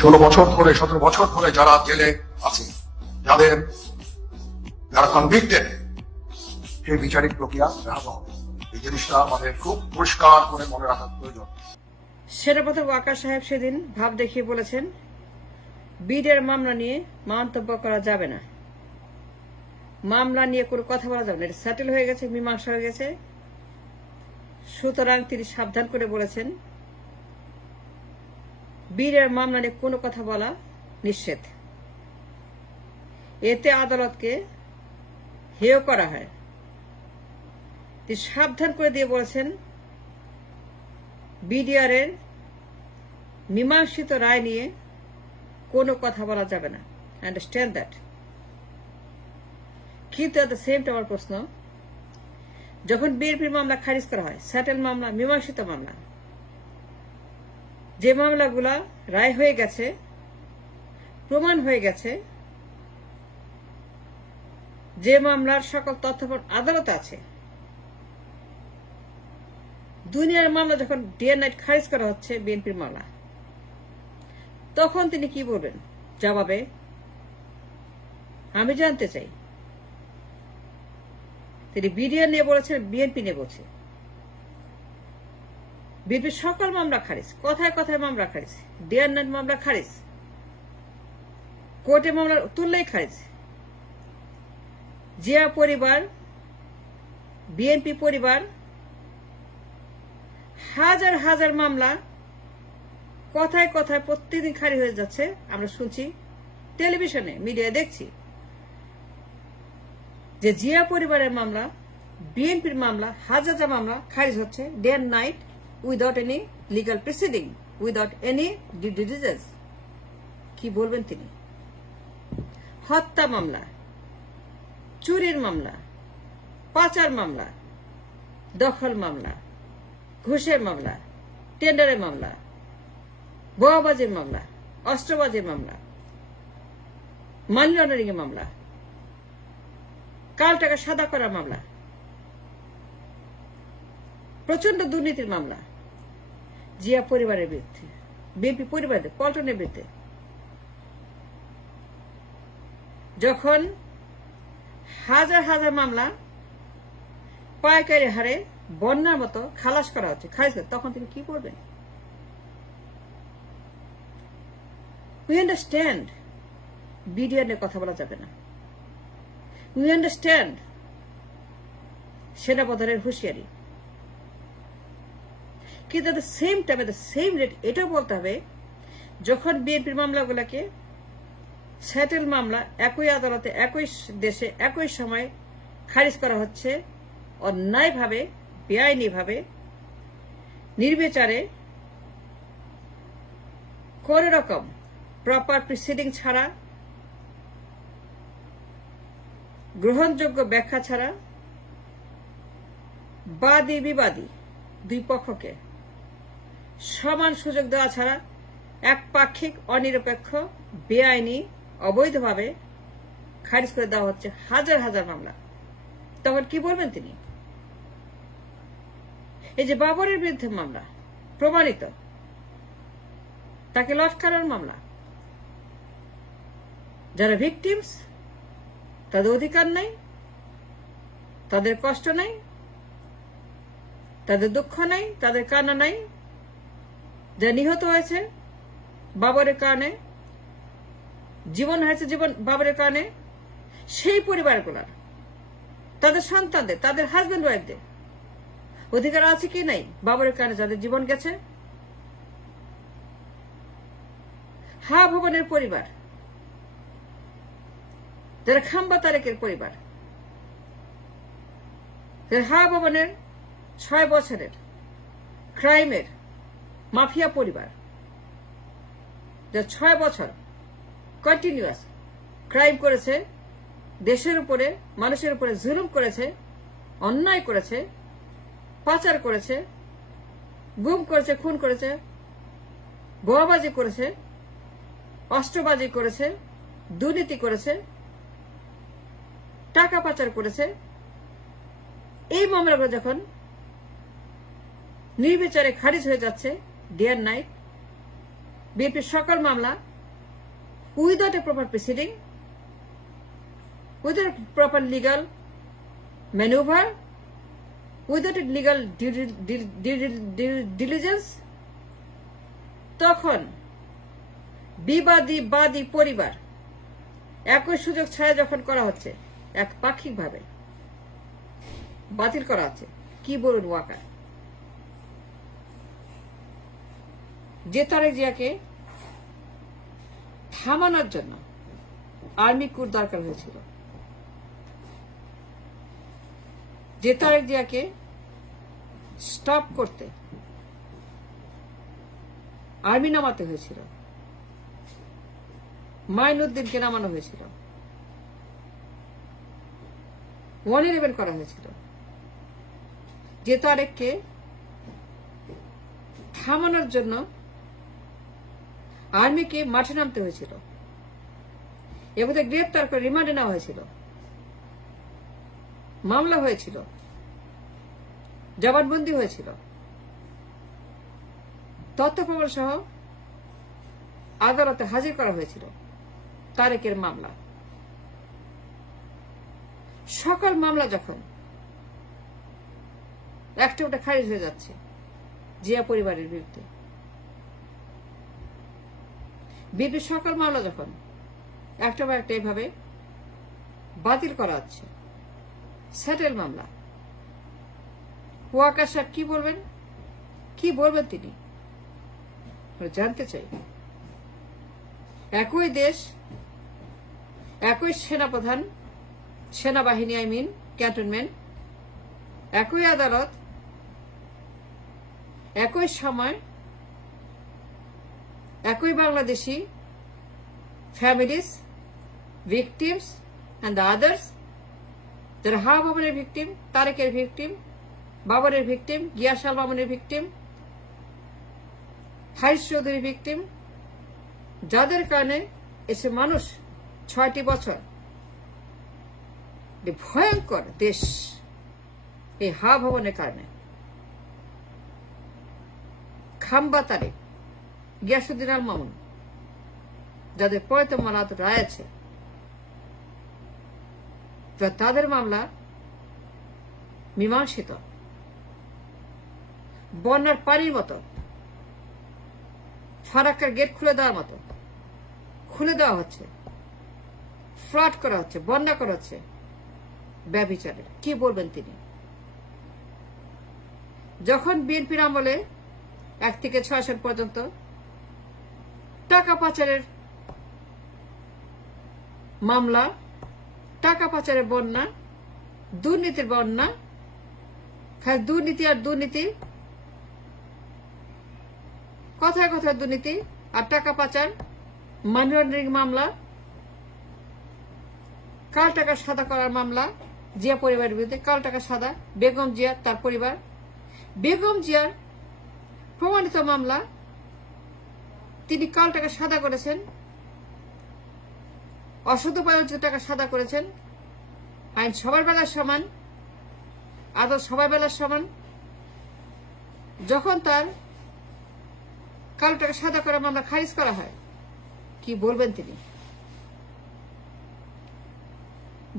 16 বছর ধরে 17 বছর ধরে যারা জেলে আছে, যারা কনভিক্টেড, সেই বিচারিক প্রক্রিয়া ব্যাহত হবে। এই জিনিসটা আমাদের খুব পরিষ্কার করে মনে রাখা প্রয়োজন। সেনাপ্রধান ওয়াকার সাহেব সেদিন ভাব দেখিয়ে বলেছেন, বিডের মামলা নিয়ে মন্তব্য করা যাবে না, মামলা নিয়ে কোনো কথা বলা যাবে না, এটা সেটেল হয়ে গেছে, মীমাংসা হয়ে গেছে। সুতরাং তিনি সাবধান করে বলেছেন, বিডের মামলা নিয়ে কোনো কথা বলা নিষেধ। এতে আদালতকে হেয় করা হয়। তিনি সাবধান করে দিয়ে বলেছেন, বিডিআর এর মীমাংসিত রায় নিয়ে কোনো কথা বলা যাবে না। Understand that. কিন্তু এট দ্য সেম টাইম আমার প্রশ্ন, যখন বিএনপির মামলা খারিজ করা হয়, সেটেল মামলা, মীমাংসিত মামলা, যে মামলাগুলা রায় হয়ে গেছে, প্রমাণ হয়ে গেছে, যে মামলার সকল তথ্য আদালতে আছে, দুনিয়ার মামলা যখন ডে এন্ড নাইট খারিজ করা হচ্ছে বিএনপির মামলা, তখন তিনি কি বলবেন জবাবে? আমি জানতে চাই। তিনি বিডিআর নিয়ে বলেছেন, বিএনপি নিয়ে বলছে। বিএনপির সকল মামলা খারিজ, কথায় কথায় মামলা খারিজ, ডে এন্ড নাইট মামলা খারিজ, কোর্টে মামলা তুললেই খারিজ। জিয়া পরিবার, বিএনপি পরিবার, হাজার হাজার মামলা কথায় কথায় প্রতিদিন খারিজ হয়ে যাচ্ছে। আমরা শুনছি, টেলিভিশনে, মিডিয়ায় দেখছি যে জিয়া পরিবারের মামলা, বিএনপির মামলা, হাজার হাজার মামলা খারিজ হচ্ছে day and night, without any legal proceeding, without any due diligence. কি বলবেন তিনি? হত্যা মামলা, চুরির মামলা, পাচার মামলা, দখল মামলা, ঘুষের মামলা, টেন্ডারের মামলা, বোমাবাজির মামলা, অস্ত্রবাজির মামলা, মানি লন্ডারিং এর মামলা, কাল টাকা সাদা করার মামলা, প্রচন্ড দুর্নীতির মামলা জিয়া পরিবারের বিরুদ্ধে, বিএনপি পরিবারের, পল্টনের বিরুদ্ধে। যখন হাজার হাজার মামলা পাইকারি হারে বন্যার মতো খালাস করা হচ্ছে, খারিজ, তখন তিনি কি করবেন? উই আন্ডারস্ট্যান্ড বিডিআর নিয়ে কথা বলা যাবে না। উই আন্ডারস্ট্যান্ড সেনাপ্রধানের হুঁশিয়ারি। কিন্তু at the same time, at the same rate এটাও বলতে হবে, যখন বিএনপির মামলাগুলোকে সেটেল মামলা একই আদালতে, একই দেশে, একই সময় খারিজ করা হচ্ছে অন্যায়ভাবে, বেআইনিভাবে, নির্বিচারে, কোন রকম প্রপার প্রসিডিং ছাড়া, গ্রহণযোগ্য ব্যাখ্যা ছাড়া, বাদী বিবাদী দুই পক্ষকে সমান সুযোগ দেওয়া ছাড়া একপাক্ষিক, অনিরপেক্ষ, বেআইনি, অবৈধভাবে খারিজ করে দেওয়া হচ্ছে হাজার হাজার মামলা। তখন কি বলবেন তিনি? এই যে বাবরের বিরুদ্ধে মামলা প্রমাণিত, তাকে লটকানোর মামলা, যারা ভিকটিমস, তাদের অধিকার নাই, তাদের কষ্ট নাই, তাদের দুঃখ নাই, তাদের কান্না নাই, যারা নিহত হয়েছে বাবরের কারণে, জীবন হয়েছে বাবরের কারণে, সেই পরিবারগুলার, তাদের সন্তানদের, তাদের হাজবেন্ড ওয়াইফদের অধিকার আছে কি নাই বাবরের কারণে যাদের জীবন গেছে? হা ভবনের পরিবার, যারা খাম্বা তারেকের পরিবার, হা ভবনের 6 বছরের ক্রাইমের মাফিয়া পরিবার, যা 6 বছর কন্টিনিউয়াস ক্রাইম করেছে, দেশের উপরে, মানুষের উপরে জুলুম করেছে, অন্যায় করেছে, পাচার করেছে, গুম করেছে, খুন করেছে, বোমাবাজি করেছে, অস্ত্রবাজি করেছে, দুর্নীতি করেছে, টাকা পাচার করেছে। এই মামলাগুলো যখন নির্বিচারে খারিজ হয়ে যাচ্ছে ডে এন্ড নাইট, বিএনপির সকল মামলা without a proper proceeding, without a proper legal maneuver, without a legal diligence, তখন বিবাদী পরিবার একই সুযোগ ছাড়া যখন করা হচ্ছে, এক পাক্ষিকভাবে বাতিল করা হচ্ছে, কি বলুন ওয়াকার, যে তারেক জিয়াকে থামানোর জন্য আর্মি কোর দরকার হয়েছিল, যে তারেক জিয়াকে স্টপ করতে আর্মি নামাতে হয়েছিল, মাইনুদ্দিনকে নামানো হয়েছিল, 111 করা হয়েছিল, যে তারেককে থামানোর জন্য আর্মিকে মাঠে নামতে হয়েছিল এবং গ্রেপ্তার করে রিমান্ডে নেওয়া হয়েছিল, মামলা হয়েছিল, জবানবন্দি হয়েছিল, তথ্য প্রমাণ সহ আদালতে হাজির করা হয়েছিল তারেকের মামলা। সকল মামলা যখন একটা খারিজ হয়ে যাচ্ছে জিয়া পরিবারের বিরুদ্ধে, বিএনপির সকল মামলা যখন একটা এভাবে বাতিল করা হচ্ছে, সেটেল মামলা, ওয়াকার সাহেব কি বলবেন, কি বলবেন তিনি জানতে চাই। একই দেশ, একই সেনাপ্রধান, সেনাবাহিনী ক্যান্টনমেন্ট, একই আদালত, একই সময়, একই Bangladeshi families, victims and the others, যারা হাওয়া ভবনের ভিকটিম, তারেকের ভিকটিম, বাবরের ভিকটিম, গিয়াসাল মামুনের ভিকটিম, হারিস চৌধুরী ভিকটিম, যাদের কারণে এসে মানুষ 6টি বছর ভয়ঙ্কর দেশ এই হাওয়া ভবনের কারণে, খাম্বা তারেক, গিয়াসুদ্দিন আল মামুন, যাদের পয়ত মালাত রায় আছে, তাদের মামলা মীমাংসিত, বন্যার পানির মতো ফারাক্কার গেট খুলে দেওয়া হচ্ছে, ফ্লাড করা হচ্ছে, বন্যা করা হচ্ছে ব্যভিচারের। কি বলবেন তিনি? যখন বিএনপির আমলে 1 থেকে 6 সাল পর্যন্ত টাকা পাচারের মামলা, টাকা পাচারের বন্যা, দুর্নীতির বন্যা, খালি দুর্নীতি আর দুর্নীতি, কথায় কথায় দুর্নীতি আর টাকা পাচার, মানি লন্ডারিং মামলা, কাল টাকা সাদা করার মামলা, জিয়া পরিবারের বিরুদ্ধে কাল টাকা সাদা, বেগম জিয়া, তার পরিবার, বেগম জিয়ার প্রমাণিত মামলা, তিনি কাল টাকা সাদা করেছেন, অসৎ উপায়ে টাকা সাদা করেছেন, আইন সবার বেলার সমান, আদালত সবার বেলার সমান, যখন তার কালো টাকা সাদা করা মামলা খারিজ করা হয়, কি বলবেন তিনি?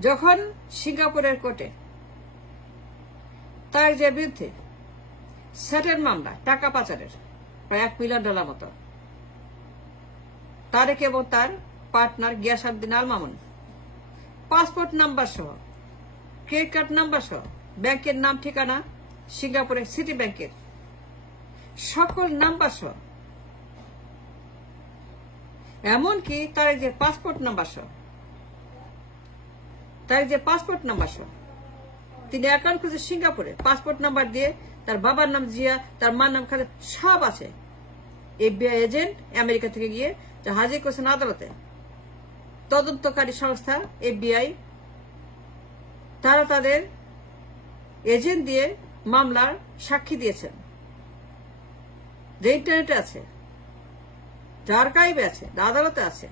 যখন সিঙ্গাপুরের কোর্টে তার যে বিরুদ্ধে সেটেল মামলা, টাকা পাচারের প্রায় $1 মিলিয়ন মতো, তারেক এবং তার partner Giasuddin Al Mamun passport number সহ, ক্রেডিট কার্ড নাম্বার সহ, ব্যাংকের নাম ঠিকানা, সিঙ্গাপুরের সিটি ব্যাংকের সকল নাম্বার সহ, এমনকি তার যে পাসপোর্ট নাম্বার সহ, তিনি অ্যাকাউন্ট খুঁজে সিঙ্গাপুরে পাসপোর্ট নাম্বার দিয়ে, তার বাবার নাম জিয়া, তার মার নাম খালেদ, সব আছে। এফবিআই এজেন্ট আমেরিকা থেকে গিয়ে যা হাজির করেছেন আদালতে, তদন্তকারী সংস্থা এফবিআই, তারা তাদের এজেন্ট দিয়ে মামলার সাক্ষী দিয়েছেন, যে ইন্টারনেটে আছে, যে আর্কাইভে আছে, আদালতে আছে,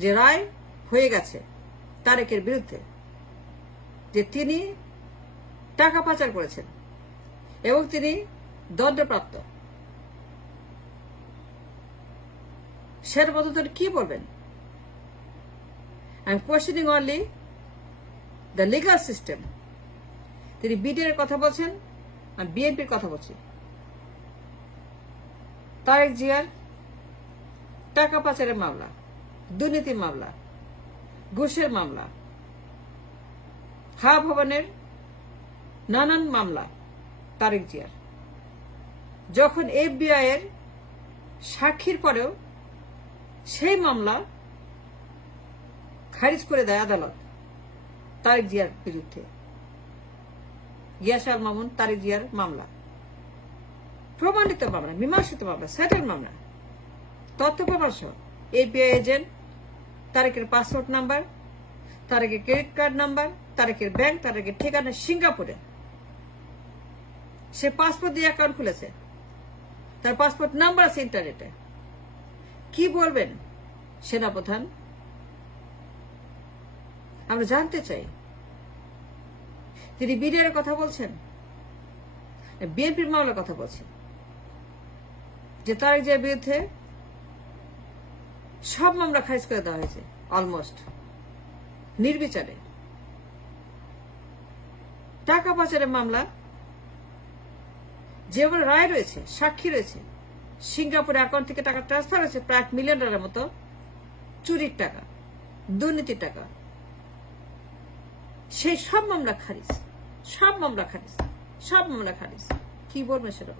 যে রায় হয়ে গেছে তারেকের বিরুদ্ধে, যে তিনি টাকা পাচার করেছেন এবং তিনি দণ্ডপ্রাপ্ত। সেটা পর্যন্ত কি বলবেন? I am questioning only the legal system. তিনি বিডিআর কথা বলছেন, আমি বিএনপির কথা বলছি। তারেক জিয়ার টাকা পাচারের মামলা, দুর্নীতির মামলা, ঘুষের মামলা, হাওয়া ভবনের নানান মামলা তারেক জিয়ার। যখন এফবিআই এর সাক্ষীর পরেও সেই মামলা খারিজ করে দেয় আদালত তারেক জিয়ার বিরুদ্ধে। ইয়াস আল মামুন তারেক জিয়ার মামলা, প্রমাণিত মামলা, মীমাংসিত মামলা, সেটেল মামলা, তথ্য প্রমাণ সহ এফবিআই এজেন্ট, তারেকের পাসপোর্ট নাম্বার, তারেকের ক্রেডিট কার্ড নাম্বার, তারেকের ব্যাংক, তারেকের ঠিকানা সিঙ্গাপুরে। সে পাসপোর্ট দিয়ে অ্যাকাউন্ট খুলেছে, তার পাসপোর্ট নাম্বার আছে ইন্টারনেটে। কি বলবেন সেনাপ্রধান? আমরা জানতে চাই। তিনি বিডিআর কথা বলছেন, বিএনপির মামলার কথা বলছেন, যে তারেক জিয়ার বিরুদ্ধে সব মামলা খারিজ করে দেওয়া হয়েছে অলমোস্ট নির্বিচারে। টাকা পাচারের মামলা যেমন রায় রয়েছে, সাক্ষী রয়েছে, সিঙ্গাপুরে অ্যাকাউন্ট থেকে টাকা ট্রান্সফার হয়েছে প্রায় $1 মিলিয়ন মতো, চুরির টাকা, দুর্নীতির টাকা, সেই সব মামলা খারিজ, সব মামলা খারিজ, সব মামলা খারিজ। কি বলবেন সেটা?